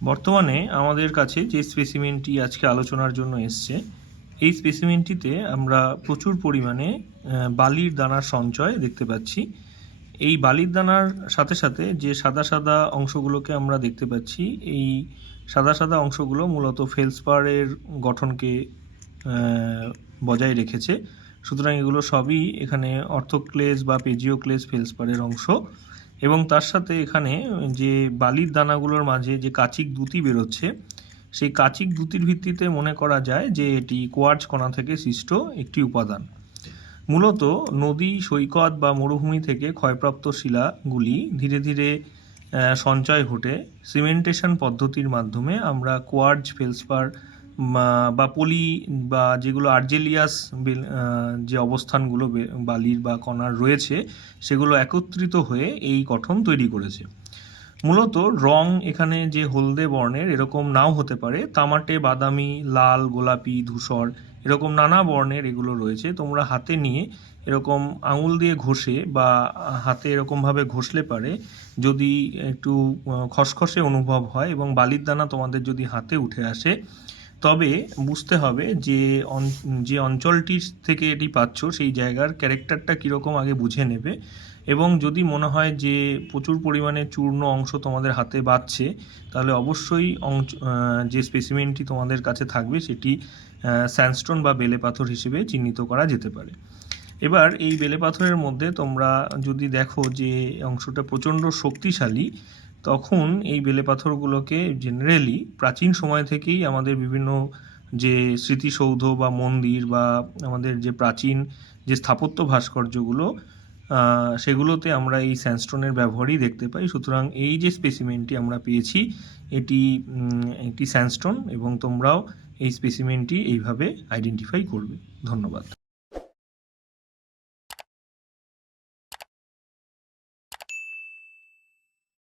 বর্তমানে আমাদের কাছে যে স্পেসিমেনটি আজকে আলোচনার জন্য এসছে, এই স্পেসিমেনটিতে আমরা প্রচুর পরিমাণে বালির দানার সঞ্চয় দেখতে পাচ্ছি। এই বালির দানার সাথে সাথে যে সাদা সাদা অংশগুলোকে আমরা দেখতে পাচ্ছি, এই সাদা সাদা অংশগুলো মূলত ফেলসপারের গঠনকে বজায় রেখেছে। সুতরাং এগুলো সবই এখানে অর্থোক্লেস বা পেজিওক্লেস ফেলসপারের অংশ, এবং তার সাথে এখানে যে বালির দানাগুলোর মাঝে যে কাচিক দ্যুতি বেরোচ্ছে, সেই কাচিক দ্যুতির ভিত্তিতে মনে করা যায় যে এটি কোয়ার্টজ কণা থেকে সৃষ্ট একটি উপাদান। মূলত নদী, সৈকত বা মরুভূমি থেকে ক্ষয়প্রাপ্ত শিলাগুলি ধীরে ধীরে সঞ্চয় ঘটে সিমেন্টেশন পদ্ধতির মাধ্যমে আমরা কোয়ার্টজ ফেলসপার বা পলি বা যেগুলো আর্জেলিয়াস যে অবস্থানগুলো বালির বা কণার রয়েছে, সেগুলো একত্রিত হয়ে এই গঠন তৈরি করেছে। মূলত রং এখানে যে হলদে বর্ণের এরকম নাও হতে পারে, তামাটে, বাদামি, লাল, গোলাপি, ধূসর এরকম নানা বর্ণের এগুলো রয়েছে। তোমরা হাতে নিয়ে এরকম আঙুল দিয়ে ঘষে বা হাতে এরকমভাবে ঘষলে পারে যদি একটু খসখসে অনুভব হয় এবং বালির দানা তোমাদের যদি হাতে উঠে আসে, তবে বুঝতে হবে যে অঞ্চলটি থেকে এটি পাচ্ছ সেই জায়গার ক্যারেক্টারটা কীরকম আগে বুঝে নেবে। এবং যদি মনে হয় যে প্রচুর পরিমাণে চূর্ণ অংশ তোমাদের হাতে বাজছে, তাহলে অবশ্যই যে স্পেসিমেনটি তোমাদের কাছে থাকবে সেটি স্যান্ডস্টোন বা বেলে পাথর হিসেবে চিহ্নিত করা যেতে পারে। এবার এই বেলে পাথরের মধ্যে তোমরা যদি দেখো যে অংশটা প্রচণ্ড শক্তিশালী, তখন এই বেলে পাথরগুলোকে জেনারেলি প্রাচীন সময় থেকেই আমাদের বিভিন্ন যে স্মৃতিসৌধ বা মন্দির বা আমাদের যে প্রাচীন যে স্থাপত্য ভাস্কর্যগুলো, সেগুলোতে আমরা এই স্যান্ডস্টোনের ব্যবহারই দেখতে পাই। সুতরাং এই যে স্পেসিমেনটি আমরা পেয়েছি, এটি একটি স্যান্ডস্টোন, এবং তোমরাও এই স্পেসিমেনটি এইভাবে আইডেন্টিফাই করবে। ধন্যবাদ।